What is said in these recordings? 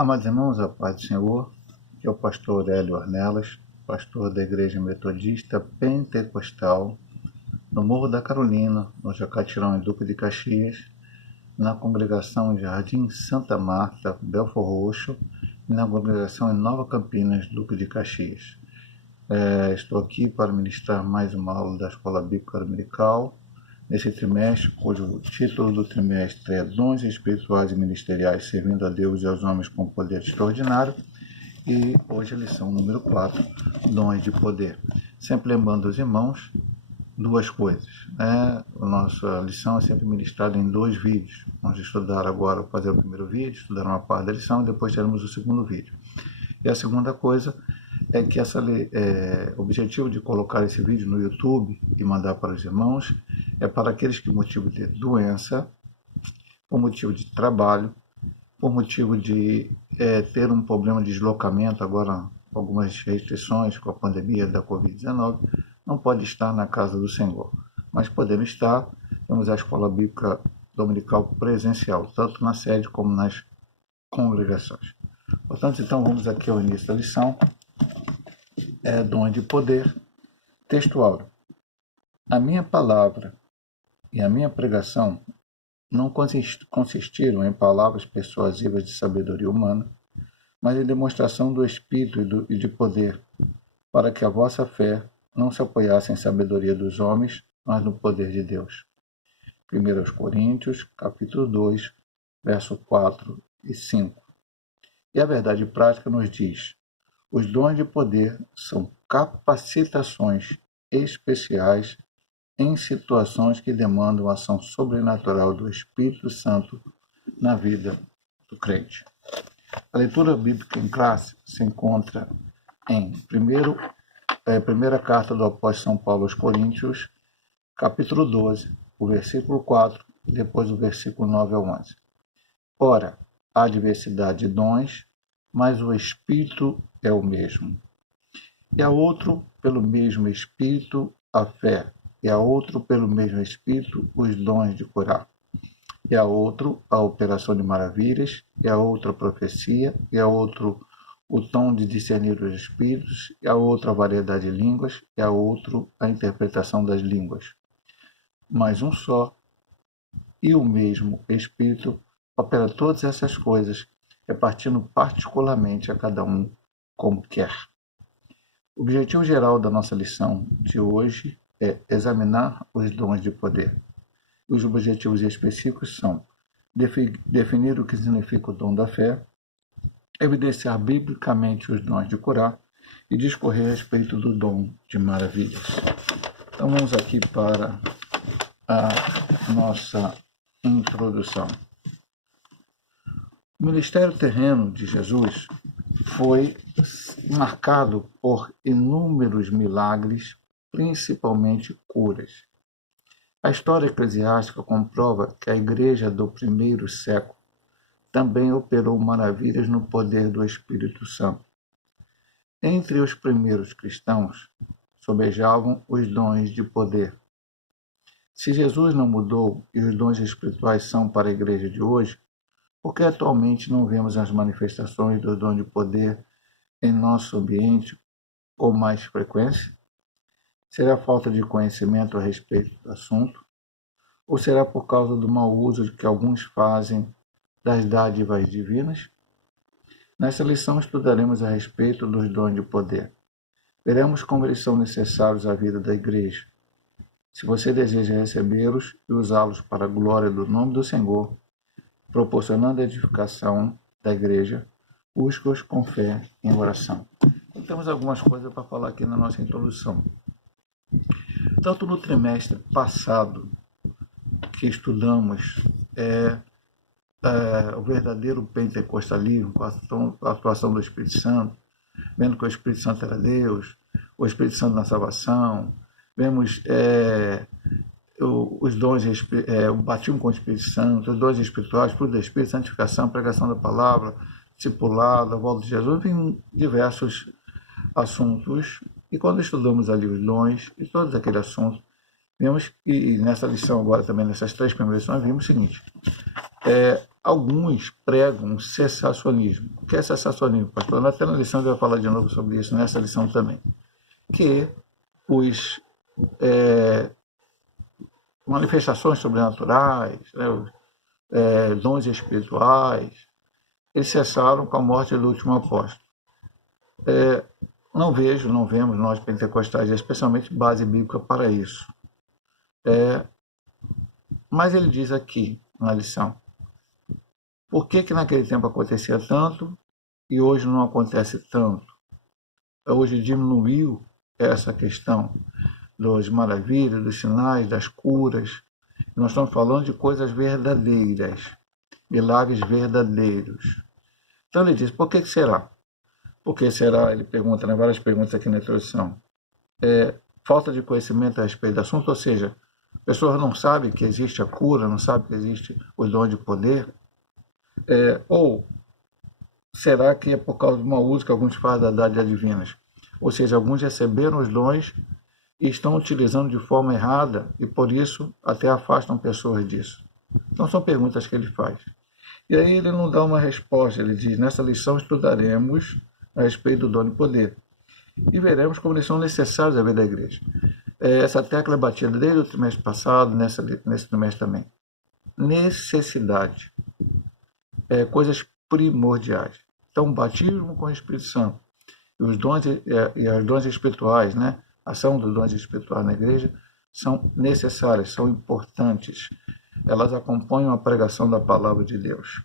Amados irmãos, a paz do Senhor, que é o pastor Hélio Ornelas, pastor da Igreja Metodista Pentecostal, no Morro da Carolina, no Jacatirão, em Duque de Caxias, na congregação Jardim Santa Marta, Belfor Roxo, e na congregação em Nova Campinas, Duque de Caxias. Estou aqui para ministrar mais uma aula da Escola Bíblica Dominical, nesse trimestre, cujo título do trimestre é Dons Espirituais e Ministeriais servindo a Deus e aos homens com poder extraordinário, e hoje a lição número 4, Dons de Poder. Sempre lembrando aos irmãos duas coisas, A nossa lição é sempre ministrada em 2 vídeos. Vamos estudar agora, fazer o primeiro vídeo, estudar uma parte da lição, e depois teremos o segundo vídeo. E a segunda coisa é que o objetivo de colocar esse vídeo no YouTube e mandar para os irmãos é para aqueles que, por motivo de doença, por motivo de trabalho, por motivo de ter um problema de deslocamento, agora algumas restrições com a pandemia da Covid-19, não pode estar na casa do Senhor. Mas podendo estar, temos a Escola Bíblica Dominical presencial, tanto na sede como nas congregações. Portanto, então vamos aqui ao início da lição. Dom de poder, textual. A minha palavra e a minha pregação não consistiram em palavras persuasivas de sabedoria humana, mas em demonstração do Espírito e de poder, para que a vossa fé não se apoiasse em sabedoria dos homens, mas no poder de Deus. 1 Coríntios, capítulo 2, verso 4 e 5. E a verdade prática nos diz: os dons de poder são capacitações especiais em situações que demandam a ação sobrenatural do Espírito Santo na vida do crente. A leitura bíblica em classe se encontra em primeira carta do apóstolo São Paulo aos Coríntios, capítulo 12, o versículo 4 e depois o versículo 9 ao 11. Ora, há diversidade de dons, mas o Espírito é o mesmo. E a outro, pelo mesmo Espírito, a fé. E a outro, pelo mesmo Espírito, os dons de curar. E a outro, a operação de maravilhas. E a outro, a profecia. E a outro, o tom de discernir os espíritos. E a outro, a variedade de línguas. E a outro, a interpretação das línguas. Mas um só e o mesmo Espírito opera todas essas coisas, repartindo particularmente a cada um como quer. O objetivo geral da nossa lição de hoje é examinar os dons de poder. Os objetivos específicos são definir o que significa o dom da fé, evidenciar biblicamente os dons de curar e discorrer a respeito do dom de maravilhas. Então vamos aqui para a nossa introdução. O ministério terreno de Jesus foi marcado por inúmeros milagres, principalmente curas. A história eclesiástica comprova que a igreja do primeiro século também operou maravilhas no poder do Espírito Santo. Entre os primeiros cristãos, sobejavam os dons de poder. Se Jesus não mudou e os dons espirituais são para a igreja de hoje, por que atualmente não vemos as manifestações do dom de poder em nosso ambiente com mais frequência? Será falta de conhecimento a respeito do assunto? Ou será por causa do mau uso que alguns fazem das dádivas divinas? Nessa lição estudaremos a respeito dos dons de poder. Veremos como eles são necessários à vida da igreja. Se você deseja recebê-los e usá-los para a glória do nome do Senhor, proporcionando a edificação da igreja, busca-os com fé em oração. Então, temos algumas coisas para falar aqui na nossa introdução. Tanto no trimestre passado, que estudamos o verdadeiro pentecostalismo, com a atuação do Espírito Santo, vendo que o Espírito Santo era Deus, o Espírito Santo na salvação, vemos os dons, o batismo com o Espírito Santo, os dons espirituais, fruto do Espírito, santificação, pregação da palavra, discipulado, a volta de Jesus, enfim, diversos assuntos. E quando estudamos ali os dons e todos aqueles assuntos, vimos, e nessa lição agora também, nessas 3 primeiras lições, vimos o seguinte: Alguns pregam um cessacionismo. O que é cessacionismo, pastor? Até na lição eu vou falar de novo sobre isso, nessa lição também. Que os manifestações sobrenaturais, né, dons espirituais, eles cessaram com a morte do último apóstolo. Não vemos nós pentecostais, especialmente base bíblica para isso. Mas ele diz aqui na lição, por que naquele tempo acontecia tanto e hoje não acontece tanto? Hoje diminuiu essa questão das maravilhas, dos sinais, das curas. Nós estamos falando de coisas verdadeiras, milagres verdadeiros. Então ele diz, por que será? Por que será? Ele pergunta, né, várias perguntas aqui na introdução. Falta de conhecimento a respeito do assunto, ou seja, pessoas não sabem que existe a cura, não sabem que existe o dom de poder. Ou será que é por causa de mau uso que alguns fazem das dádivas divinas? Ou seja, alguns receberam os dons e estão utilizando de forma errada e por isso até afastam pessoas disso. Então são perguntas que ele faz. E aí ele não dá uma resposta, ele diz, nessa lição estudaremos a respeito do dom de poder e veremos como eles são necessários à vida da igreja. Essa tecla é batida desde o trimestre passado, nesse trimestre também. Necessidade. Coisas primordiais. Então, o batismo com o Espírito Santo e os dons as dons espirituais, né? A ação dos dons espirituais na igreja são necessárias, são importantes. Elas acompanham a pregação da palavra de Deus.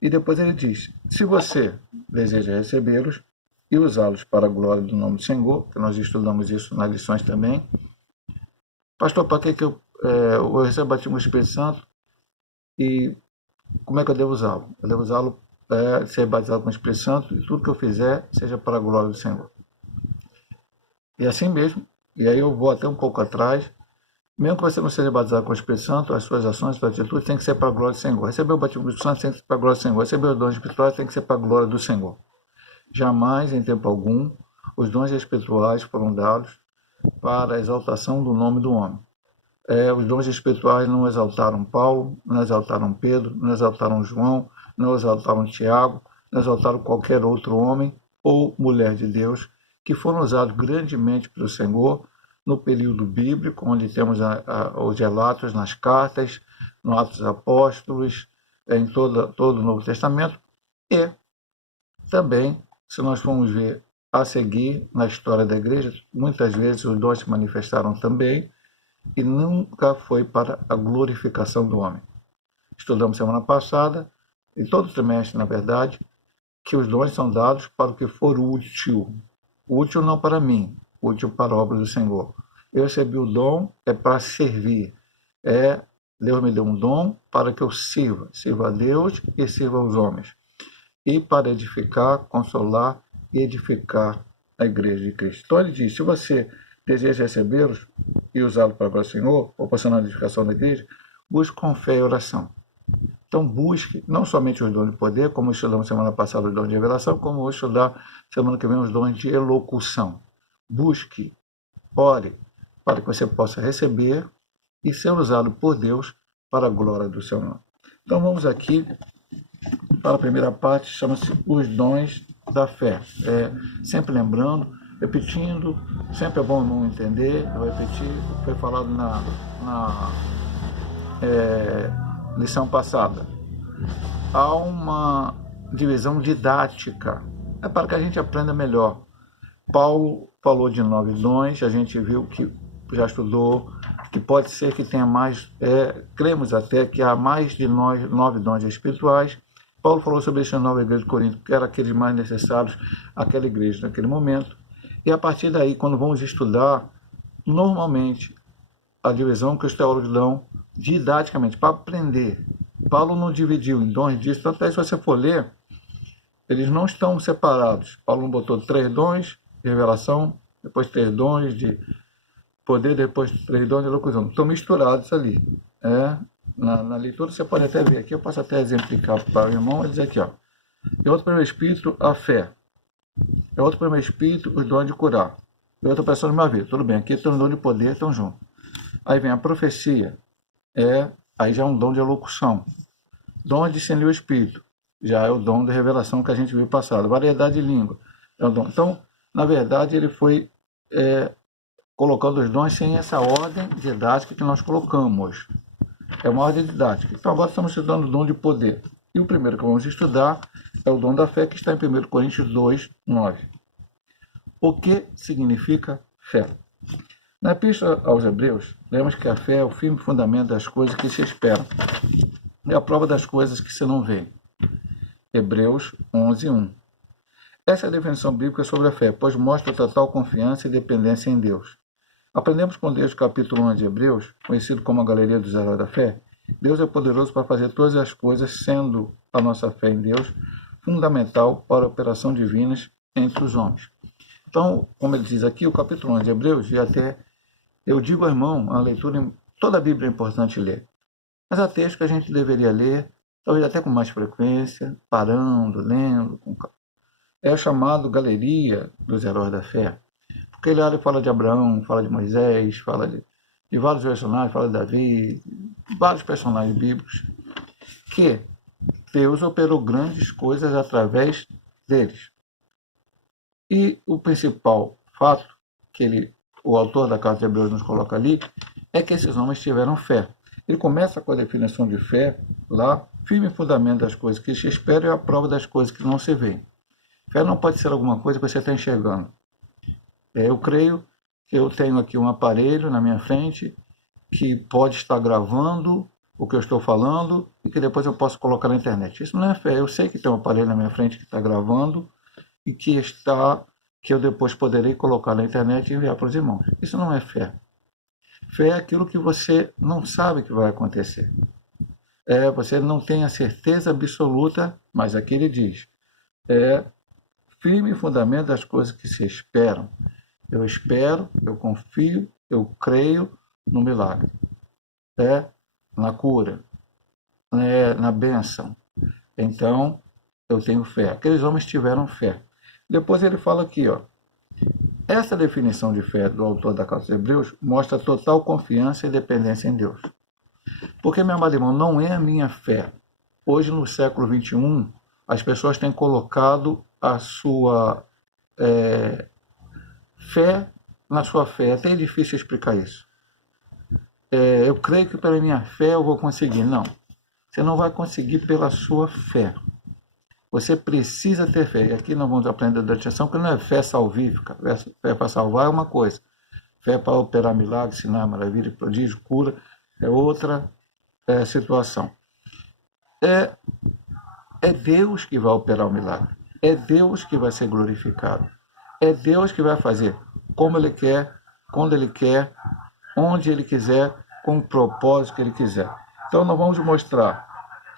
E depois ele diz, se você deseja recebê-los e usá-los para a glória do nome do Senhor, que nós estudamos isso nas lições também. Pastor, para que eu recebo o batismo do Espírito Santo e como é que eu devo usá-lo? Eu devo usá-lo ser batizado com o Espírito Santo e tudo que eu fizer seja para a glória do Senhor. E assim mesmo, e aí eu vou até um pouco atrás, mesmo que você não seja batizado com o Espírito Santo, as suas ações, as suas atitudes têm que ser para a glória do Senhor. Receber o batismo do Espírito Santo tem que ser para a glória do Senhor. Receber os dons espirituais tem que ser para a glória do Senhor. Jamais, em tempo algum, os dons espirituais foram dados para a exaltação do nome do homem. Os dons espirituais não exaltaram Paulo, não exaltaram Pedro, não exaltaram João, não exaltaram Tiago, não exaltaram qualquer outro homem ou mulher de Deus que foram usados grandemente pelo Senhor no período bíblico, onde temos os relatos nas cartas, no Atos dos Apóstolos, em todo o Novo Testamento, e também, se nós formos ver a seguir na história da igreja, muitas vezes os dons se manifestaram também, e nunca foi para a glorificação do homem. Estudamos semana passada, e todo trimestre, na verdade, que os dons são dados para o que for útil. Útil não para mim, útil para a obra do Senhor. Eu recebi o dom, para servir. Deus me deu um dom para que eu sirva a Deus e sirva aos homens. E para edificar, consolar e edificar a igreja de Cristo. Então ele diz, se você deseja recebê-los e usá-los para o Senhor, proporcionando a edificação da igreja, busque com fé e oração. Então busque não somente os dons de poder, como estudamos semana passada os dons de revelação, como vou estudar semana que vem os dons de elocução. Busque, ore, para que você possa receber e ser usado por Deus para a glória do seu nome. Então vamos aqui para a primeira parte, chama-se os dons da fé. Sempre lembrando, repetindo, sempre é bom não entender, eu vou repetir o que foi falado na lição passada. Há uma divisão didática, para que a gente aprenda melhor. Paulo falou de 9 dons, a gente viu que já estudou, que pode ser que tenha mais, cremos até que há mais de 9 dons espirituais. Paulo falou sobre esses 9 igrejas de Corinto, que eram aqueles mais necessários àquela igreja naquele momento. E a partir daí, quando vamos estudar, normalmente, a divisão que os teólogos dão didaticamente, para aprender. Paulo não dividiu em dons disso, tanto é que se você for ler, eles não estão separados. Paulo não botou 3 dons de revelação, depois 3 dons de poder, depois 3 dons de elocução. Estão misturados ali. Na leitura você pode até ver aqui, eu posso até exemplificar para o irmão, ele diz aqui, e outro primeiro espírito, a fé. Outro primeiro espírito, os dons de curar. E outra pessoa de uma vida. Tudo bem, aqui tem um dom de poder, estão juntos. Aí vem a profecia, aí já é um dom de elocução. Dom de discernir o Espírito, já é o dom de revelação que a gente viu passado. Variedade de língua, é o dom. Então, na verdade, ele foi colocando os dons sem essa ordem didática que nós colocamos. É uma ordem didática. Então, agora estamos estudando o dom de poder. E o primeiro que vamos estudar é o dom da fé, que está em 1 Coríntios 2, 9. O que significa fé? Na Epístola aos Hebreus, lemos que a fé é o firme fundamento das coisas que se esperam. É a prova das coisas que se não vê. Hebreus 11, 1. Essa é a definição bíblica sobre a fé, pois mostra total confiança e dependência em Deus. Aprendemos com Deus, capítulo 1 de Hebreus, conhecido como a galeria dos heróis da fé. Deus é poderoso para fazer todas as coisas, sendo a nossa fé em Deus fundamental para a operação divinas entre os homens. Então, como ele diz aqui, o capítulo 1 de Hebreus, e até eu digo ao irmão, a leitura, toda a Bíblia é importante ler. Mas há textos que a gente deveria ler, talvez até com mais frequência, parando, lendo. É chamado galeria dos heróis da fé. Porque ele olha e fala de Abraão, fala de Moisés, fala de vários personagens, fala de Davi, vários personagens bíblicos, que Deus operou grandes coisas através deles. E o principal fato que o autor da Carta de Hebreus nos coloca ali é que esses homens tiveram fé. Ele começa com a definição de fé lá, firme fundamento das coisas que se esperam e a prova das coisas que não se veem. Fé não pode ser alguma coisa que você está enxergando. Eu creio que eu tenho aqui um aparelho na minha frente que pode estar gravando o que eu estou falando e que depois eu posso colocar na internet. Isso não é fé. Eu sei que tem um aparelho na minha frente que está gravando e que eu depois poderei colocar na internet e enviar para os irmãos. Isso não é fé. Fé é aquilo que você não sabe que vai acontecer. Você não tem a certeza absoluta, mas aqui ele diz, firme fundamento das coisas que se esperam. Eu espero, eu confio, eu creio no milagre, na cura, na bênção. Então, eu tenho fé. Aqueles homens tiveram fé. Depois ele fala aqui, essa definição de fé do autor da Carta de Hebreus mostra total confiança e dependência em Deus. Porque, meu amado irmão, não é a minha fé. Hoje, no século XXI, as pessoas têm colocado a sua fé na sua fé. É até difícil explicar isso. Eu creio que pela minha fé eu vou conseguir. Não. Você não vai conseguir pela sua fé. Você precisa ter fé. E aqui nós vamos aprender da atenção que não é fé salvífica. Fé para salvar é uma coisa. Fé para operar milagre, sinal, maravilha, prodígio, cura, é outra situação. É Deus que vai operar o milagre. É Deus que vai ser glorificado. É Deus que vai fazer como Ele quer, quando Ele quer, onde Ele quiser, com o propósito que Ele quiser. Então nós vamos mostrar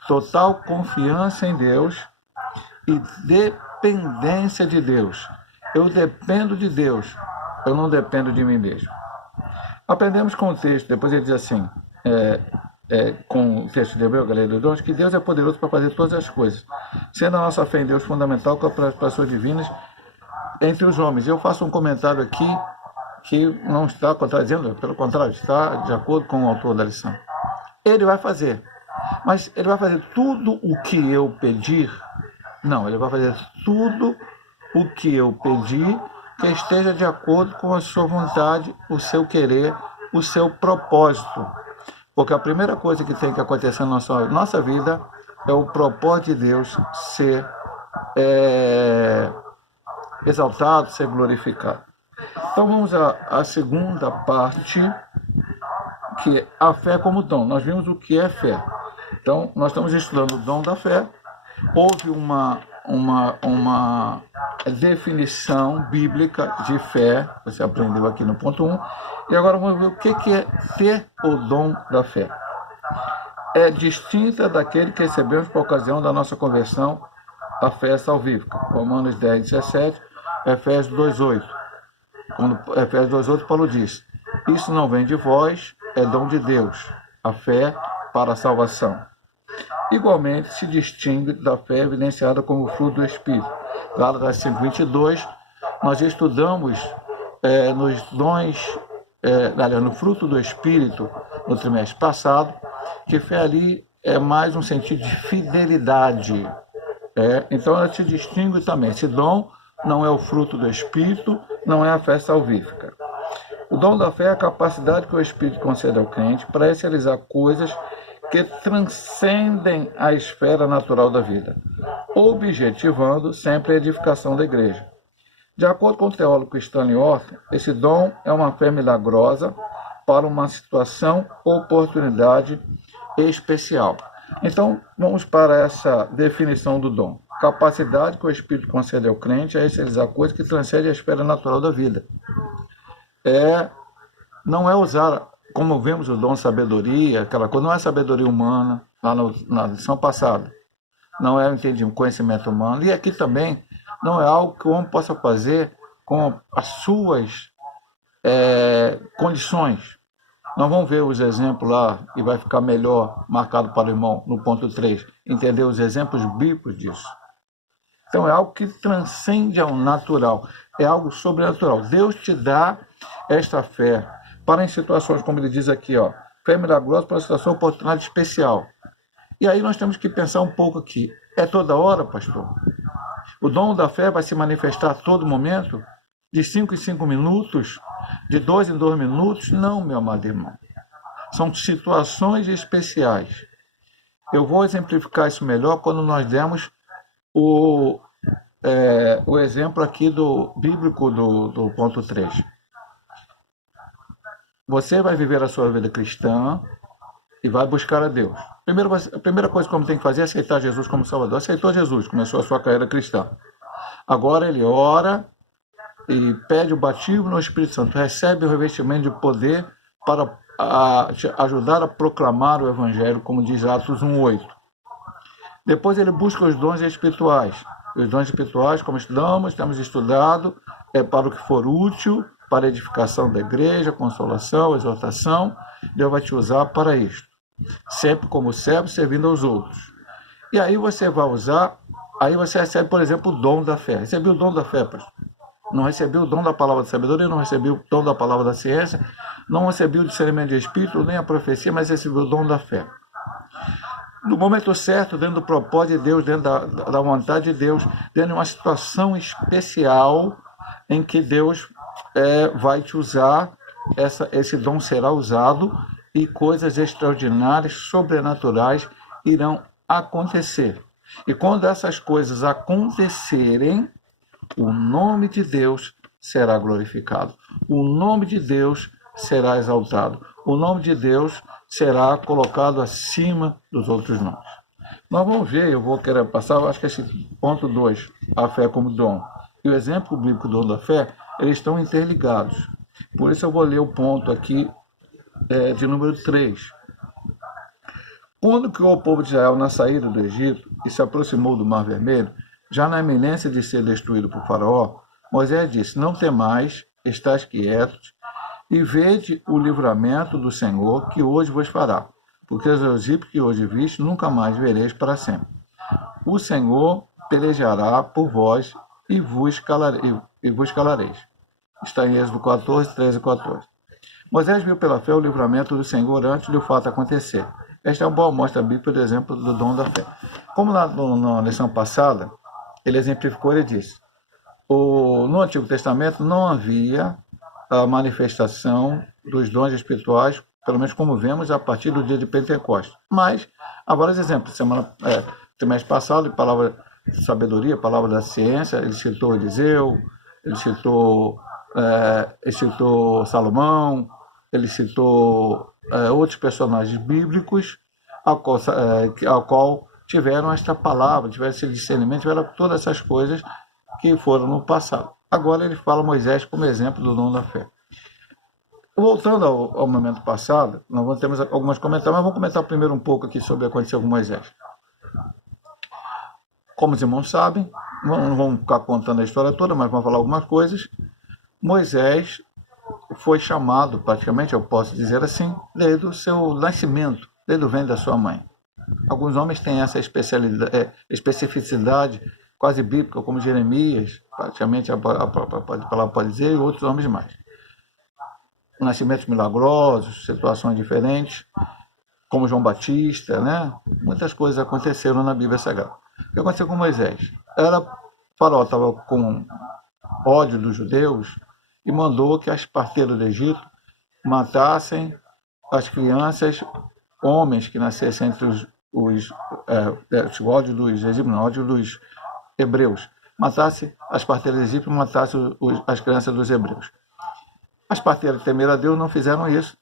total confiança em Deus e dependência de Deus. Eu dependo de Deus, eu não dependo de mim mesmo. Aprendemos com o texto, depois ele diz assim, com o texto de Hebreu, Galeria dos Dons, que Deus é poderoso para fazer todas as coisas, sendo a nossa fé em Deus fundamental para as pessoas divinas entre os homens. Eu faço um comentário aqui que não está contradizendo, pelo contrário, está de acordo com o autor da lição. Ele vai fazer, mas ele vai fazer tudo o que eu pedir? Não, ele vai fazer tudo o que eu pedir que esteja de acordo com a sua vontade, o seu querer, o seu propósito. Porque a primeira coisa que tem que acontecer na nossa vida é o propósito de Deus ser exaltado, ser glorificado. Então vamos à segunda parte, que é a fé como dom. Nós vimos o que é fé. Então nós estamos estudando o dom da fé. Houve uma definição bíblica de fé, você aprendeu aqui no ponto 1, e agora vamos ver o que é ter o dom da fé. É distinta daquele que recebemos por ocasião da nossa conversão à fé salvífica. Romanos 10, 17, Efésios 2, 8. Quando Efésios 2, 8, Paulo diz, isso não vem de vós, é dom de Deus, a fé para a salvação. Igualmente se distingue da fé evidenciada como fruto do Espírito. Gálatas 5, 22, nós estudamos nos dons, no fruto do Espírito, no trimestre passado, que fé ali é mais um sentido de fidelidade. Então ela te distingue também. Esse dom não é o fruto do Espírito, não é a fé salvífica. O dom da fé é a capacidade que o Espírito concede ao crente para realizar coisas que transcendem a esfera natural da vida, objetivando sempre a edificação da igreja. De acordo com o teólogo Stanley Orton, esse dom é uma fé milagrosa para uma situação ou oportunidade especial. Então, vamos para essa definição do dom. Capacidade que o Espírito concede ao crente é realizar coisas que transcendem a esfera natural da vida. Não é usar, como vemos o dom de sabedoria, aquela coisa, não é sabedoria humana, lá na lição passada. Não é entendimento, conhecimento humano. E aqui também não é algo que o homem possa fazer com as suas condições. Nós vamos ver os exemplos lá e vai ficar melhor marcado para o irmão no ponto 3, entender os exemplos bíblicos disso. Então é algo que transcende ao natural, é algo sobrenatural. Deus te dá esta fé para em situações, como ele diz aqui, fé milagrosa para uma situação, oportunidade especial. E aí nós temos que pensar um pouco aqui. É toda hora, pastor? O dom da fé vai se manifestar a todo momento? De 5 em 5 minutos? De 2 em 2 minutos? Não, meu amado irmão. São situações especiais. Eu vou exemplificar isso melhor quando nós demos o exemplo aqui do bíblico do ponto 3. Você vai viver a sua vida cristã e vai buscar a Deus. A primeira coisa que o homem tem que fazer é aceitar Jesus como Salvador. Aceitou Jesus, começou a sua carreira cristã. Agora ele ora e pede o batismo no Espírito Santo, recebe o revestimento de poder para ajudar a proclamar o Evangelho, como diz Atos 1:8. Depois ele busca os dons espirituais. Os dons espirituais, como estudamos, temos estudado, para o que for útil, para a edificação da igreja, consolação, exortação. Deus vai te usar para isto. Sempre como servo, servindo aos outros. E aí você vai usar, aí você recebe, por exemplo, o dom da fé. Recebeu o dom da fé, pastor? Não recebeu o dom da palavra da sabedoria, não recebeu o dom da palavra da ciência, não recebeu o discernimento de espírito, nem a profecia, mas recebeu o dom da fé. No momento certo, dentro do propósito de Deus, dentro da vontade de Deus, dentro de uma situação especial em que Deus vai te usar, esse dom será usado e coisas extraordinárias, sobrenaturais irão acontecer. E quando essas coisas acontecerem, o nome de Deus será glorificado. O nome de Deus será exaltado. O nome de Deus será colocado acima dos outros nomes. Nós vamos ver, eu vou querer passar, eu acho que esse ponto 2, a fé como dom, e o exemplo bíblico do dom da fé, eles estão interligados. Por isso eu vou ler o ponto aqui de número 3. Quando criou o povo de Israel na saída do Egito e se aproximou do Mar Vermelho, já na iminência de ser destruído por Faraó, Moisés disse: não temais, estáis quietos, e vede o livramento do Senhor que hoje vos fará, porque os egípcios que hoje viste nunca mais vereis para sempre. O Senhor pelejará por vós e vos calareis. Está em Êxodo 14, 13 e 14. Moisés viu pela fé o livramento do Senhor antes do fato acontecer. Esta é uma boa mostra bíblica do exemplo do dom da fé. Como na lição passada, ele exemplificou, ele disse, no Antigo Testamento não havia a manifestação dos dons espirituais, pelo menos como vemos a partir do dia de Pentecostes. Mas há vários exemplos. Semestre passado, palavra de sabedoria, palavra da ciência, ele citou Eliseu, ele citou Salomão, ele citou outros personagens bíblicos ao qual tiveram esta palavra, tiveram esse discernimento, tiveram todas essas coisas que foram no passado. Agora ele fala Moisés como exemplo do dom da fé. Voltando ao momento passado, nós temos alguns comentários, mas vamos comentar primeiro um pouco aqui sobre o que aconteceu com Moisés. Como os irmãos sabem, não vamos ficar contando a história toda, mas vamos falar algumas coisas. Moisés foi chamado, praticamente, eu posso dizer assim, desde o seu nascimento, desde o ventre da sua mãe. Alguns homens têm essa especificidade quase bíblica, como Jeremias, praticamente a palavra pode dizer, e outros homens mais. Nascimentos milagrosos, situações diferentes. como João Batista, né? Muitas coisas aconteceram na Bíblia Sagrada. O que aconteceu com Moisés? Faraó estava com ódio dos judeus e mandou que as parteiras do Egito matassem as crianças, homens que nascessem entre o ódio dos egípcios, não, ódio dos hebreus, matasse as parteiras do Egito, matasse as crianças dos hebreus. As parteiras que temeram a Deus não fizeram isso.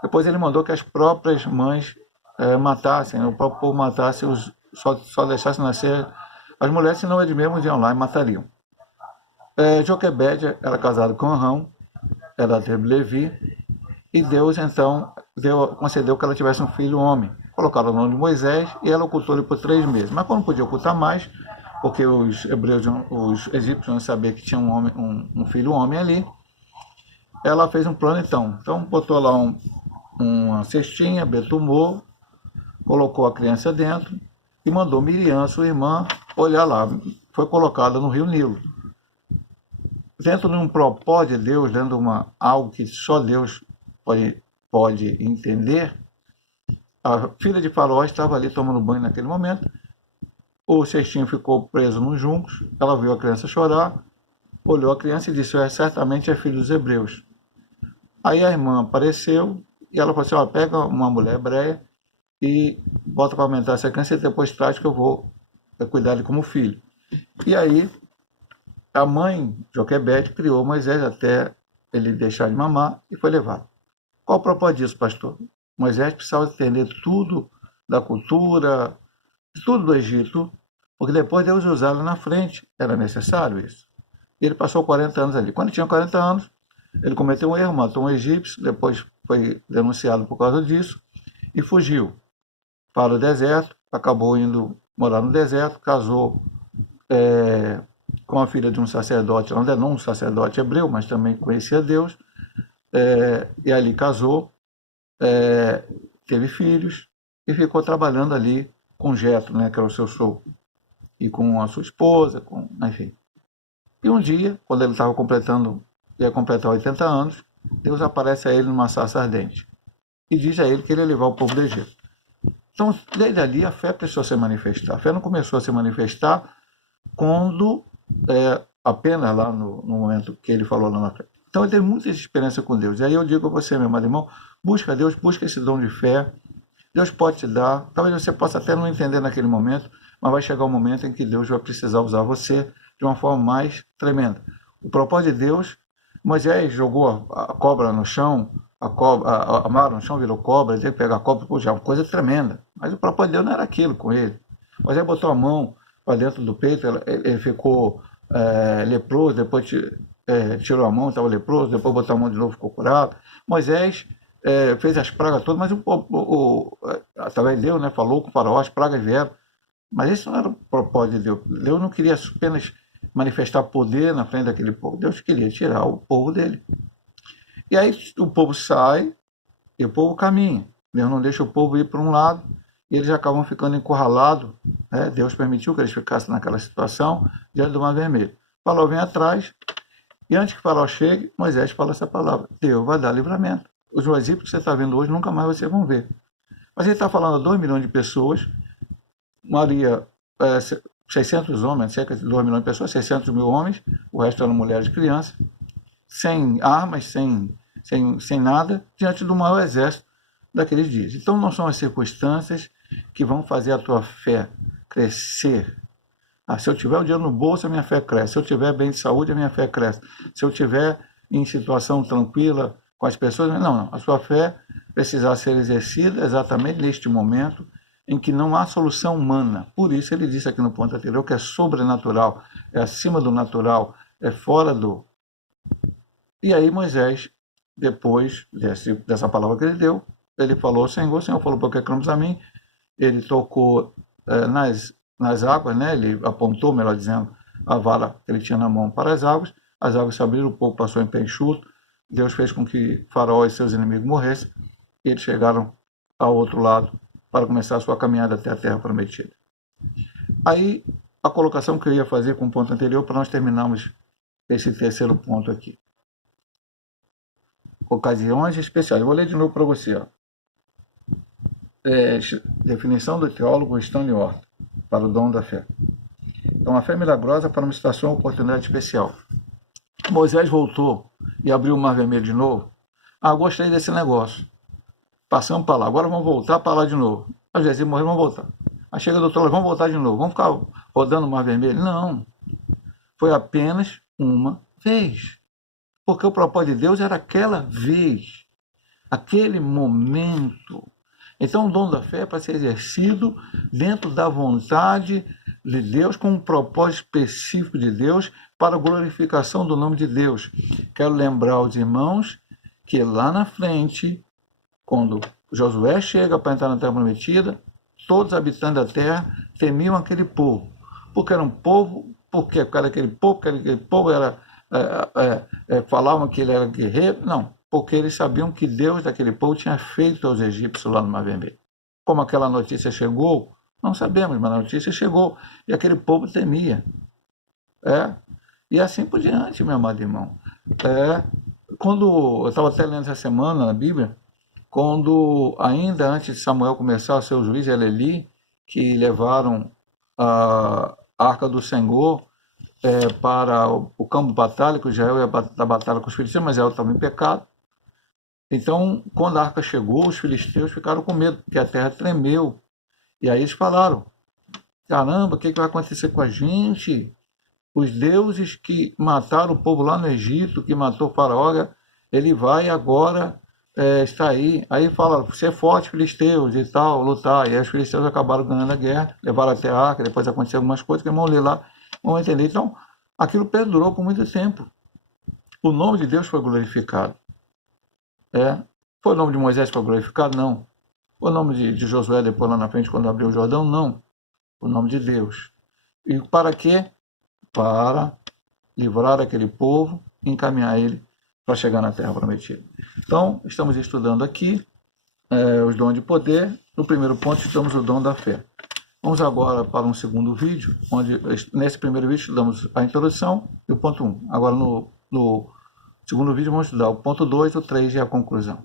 Depois ele mandou que as próprias mães matassem, o próprio povo matasse, só deixasse nascer as mulheres, senão eles mesmos iam lá e matariam. Joquebede era casado com Arão, era da tribo de Levi, e Deus então concedeu que ela tivesse um filho homem. Colocaram o nome de Moisés e ela ocultou ele por 3 meses. Mas quando não podia ocultar mais, porque os egípcios não sabiam que tinha um filho homem ali, ela fez um plano então. Então botou lá uma cestinha, betumou, colocou a criança dentro e mandou Miriam, sua irmã, olhar lá. Foi colocada no rio Nilo. Dentro de um propósito de Deus, dentro de algo que só Deus pode entender, a filha de Faraó estava ali tomando banho naquele momento. O cestinho ficou preso nos juncos. Ela viu a criança chorar, olhou a criança e disse: certamente é filho dos hebreus. Aí a irmã apareceu e ela falou assim: pega uma mulher hebreia e bota para aumentar essa criança e depois traz que eu vou cuidar dele como filho. E aí a mãe, Joquebede, criou Moisés até ele deixar de mamar e foi levado. Qual o propósito disso, pastor? Moisés precisava entender tudo da cultura, tudo do Egito, porque depois Deus ia usá-lo na frente. Era necessário isso. E ele passou 40 anos ali. Quando tinha 40 anos, ele cometeu um erro, matou um egípcio, depois foi denunciado por causa disso e fugiu para o deserto, acabou indo morar no deserto, casou com a filha de um sacerdote, não um sacerdote hebreu, mas também conhecia Deus, e ali casou, teve filhos e ficou trabalhando ali com Jetro, né, que era o seu sogro, e com a sua esposa, enfim. E um dia, quando ele ia completar 80 anos, Deus aparece a ele numa sarça ardente e diz a ele que ele ia levar o povo do Egito. Então, desde ali, a fé precisou se manifestar. A fé não começou a se manifestar quando, apenas lá no momento que ele falou lá na frente. Então, ele teve muita experiência com Deus. E aí eu digo a você, meu amado irmão, busca Deus, busca esse dom de fé. Deus pode te dar. Talvez você possa até não entender naquele momento, mas vai chegar um momento em que Deus vai precisar usar você de uma forma mais tremenda. O propósito de Deus, Moisés jogou a cobra no chão, a mar no chão virou cobra, ele teve que pegar a cobra, puxa, uma coisa tremenda. Mas o propósito de Deus não era aquilo com ele. Moisés botou a mão para dentro do peito, ele ficou leproso, depois tirou a mão, estava leproso, depois botou a mão de novo, ficou curado. Moisés fez as pragas todas, mas através de Deus, né, falou com o faraó, as pragas vieram. Mas isso não era o propósito de Deus. Deus não queria apenas manifestar poder na frente daquele povo. Deus queria tirar o povo dele. E aí o povo sai e o povo caminha. Deus não deixa o povo ir para um lado e eles acabam ficando encurralados. Né? Deus permitiu que eles ficassem naquela situação diante do Mar Vermelho. O faraó vem atrás e antes que o faraó chegue, Moisés fala essa palavra: Deus vai dar livramento. Os egípcios que você está vendo hoje nunca mais vocês vão ver. Mas ele está falando a 2 milhões de pessoas. Maria, 600 homens, cerca de 2 milhões de pessoas, 600 mil homens, o resto eram mulheres e crianças, sem armas, sem nada, diante do maior exército daqueles dias. Então não são as circunstâncias que vão fazer a tua fé crescer. Se eu tiver o dinheiro no bolso, a minha fé cresce. Se eu tiver bem de saúde, a minha fé cresce. Se eu tiver em situação tranquila com as pessoas, não. A sua fé precisa ser exercida exatamente neste momento em que não há solução humana. Por isso ele disse aqui no ponto anterior que é sobrenatural, é acima do natural, é fora do... E aí Moisés, depois dessa palavra que ele deu, ele falou: o Senhor falou, porque cremos a mim. Ele tocou nas águas, né? Ele apontou, melhor dizendo, a vara que ele tinha na mão para as águas se abriram, o povo passou em pé enxuto, Deus fez com que Faraó e seus inimigos morressem, e eles chegaram ao outro lado para começar a sua caminhada até a terra prometida. Aí, a colocação que eu ia fazer com o ponto anterior, para nós terminarmos esse terceiro ponto aqui. Ocasiões especiais. Eu vou ler de novo para você. definição do teólogo Stanley Orton para o dom da fé. Então, a fé milagrosa para uma situação ou oportunidade especial. Moisés voltou e abriu o Mar Vermelho de novo. Ah, gostei desse negócio. Passamos para lá, agora vamos voltar para lá de novo. Às vezes morreu, vamos voltar. Aí chega o doutor, vamos voltar de novo, vamos ficar rodando o Mar Vermelho? Não, foi apenas uma vez. Porque o propósito de Deus era aquela vez, aquele momento. Então o dom da fé é para ser exercido dentro da vontade de Deus, com um propósito específico de Deus, para a glorificação do nome de Deus. Quero lembrar aos irmãos que lá na frente, quando Josué chega para entrar na terra prometida, todos os habitantes da terra temiam aquele povo. Porque era um povo, porque aquele povo era, falavam que ele era guerreiro. Não, porque eles sabiam que Deus daquele povo tinha feito aos egípcios lá no Mar Vermelho. Como aquela notícia chegou, não sabemos, mas a notícia chegou. E aquele povo temia. E assim por diante, meu amado irmão. Quando eu estava até lendo essa semana na Bíblia, quando ainda antes de Samuel começar a ser o juiz, Eli, que levaram a arca do Senhor para o campo de batalha, que Israel ia dar batalha com os filisteus, mas Israel estava em pecado. Então, quando a arca chegou, os filisteus ficaram com medo, porque a terra tremeu. E aí eles falaram, caramba, o que vai acontecer com a gente? Os deuses que mataram o povo lá no Egito, que matou o faraó, ele vai agora está aí. Aí fala, ser forte, filisteus e tal, lutar. E aí os filisteus acabaram ganhando a guerra, levaram até a arca, depois aconteceram algumas coisas que vamos ler lá, vamos entender. Então, aquilo perdurou por muito tempo. O nome de Deus foi glorificado. Foi o nome de Moisés que foi glorificado? Não. Foi o nome de Josué depois lá na frente, quando abriu o Jordão? Não. O nome de Deus. E para quê? Para livrar aquele povo e encaminhar ele para chegar na terra prometida. Então, estamos estudando aqui os dons de poder. No primeiro ponto, estudamos o dom da fé. Vamos agora para um segundo vídeo, onde nesse primeiro vídeo estudamos a introdução e o ponto 1. Agora, no segundo vídeo, vamos estudar o ponto 2, o 3 e a conclusão.